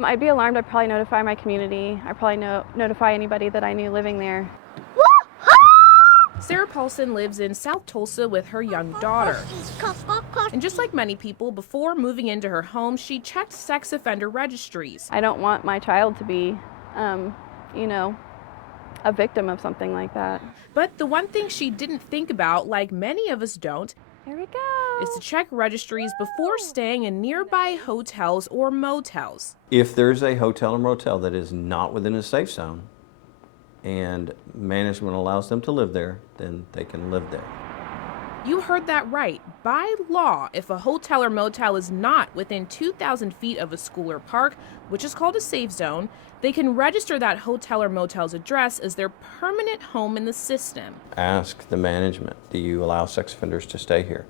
I'd be alarmed. I'd probably notify my community. I'd probably notify anybody that I knew living there. Sarah Paulson lives in South Tulsa with her young daughter. And just like many people, before moving into her home, she checked sex offender registries. I don't want my child to be, a victim of something like that. But the one thing she didn't think about, like many of us don't, Here we go. is to check registries before staying in nearby hotels or motels. If there's a hotel or motel that is not within a safe zone and management allows them to live there, then they can live there. You heard that right. By law, if a hotel or motel is not within 2,000 feet of a school or park, which is called a safe zone, they can register that hotel or motel's address as their permanent home in the system. Ask the management, do you allow sex offenders to stay here?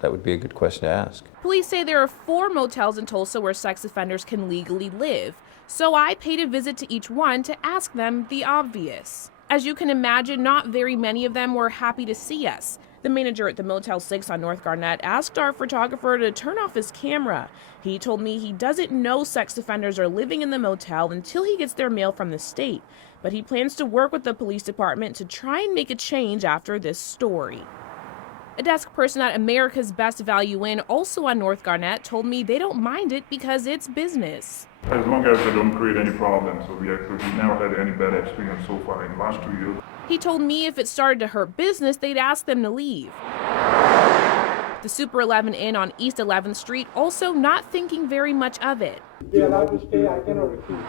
That would be a good question to ask. Police say there are 4 motels in Tulsa where sex offenders can legally live. So I paid a visit to each one to ask them the obvious. As you can imagine, not very many of them were happy to see us. The manager at the Motel 6 on North Garnett asked our photographer to turn off his camera. He told me he doesn't know sex offenders are living in the motel until he gets their mail from the state, but he plans to work with the police department to try and make a change after this story. A desk person at America's Best Value Inn, also on North Garnett, told me they don't mind it because it's business. As long as they don't create any problems, so we never had any bad experience so far in the last 2 years. He told me if it started to hurt business, they'd ask them to leave. The Super 11 Inn on East 11th Street also not thinking very much of it. They're allowed to stay, I cannot refuse.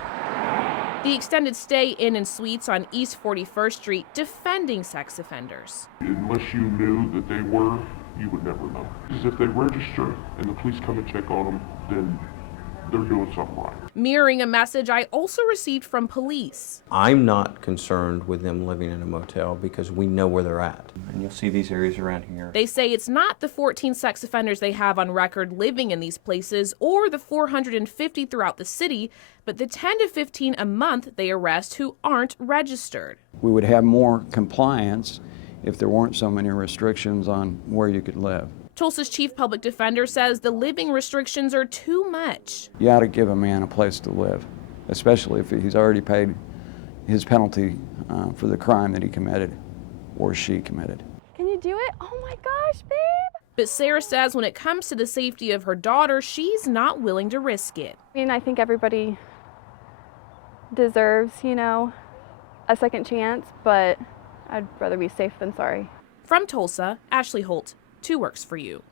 The Extended Stay Inn and Suites on East 41st Street defending sex offenders. Unless you knew that they were, you would never know. Because if they register and the police come and check on them, then they're doing something right. Mirroring a message I also received from police. I'm not concerned with them living in a motel because we know where they're at. And you'll see these areas around here. They say it's not the 14 sex offenders they have on record living in these places or the 450 throughout the city, but the 10 to 15 a month they arrest who aren't registered. We would have more compliance if there weren't so many restrictions on where you could live. Tulsa's chief public defender says the living restrictions are too much. You ought to give a man a place to live, especially if he's already paid his penalty for the crime that he committed or she committed. Can you do it? Oh my gosh, babe. But Sarah says when it comes to the safety of her daughter, she's not willing to risk it. I think everybody deserves, a second chance, but I'd rather be safe than sorry. From Tulsa, Ashley Holt, 2 Works for You.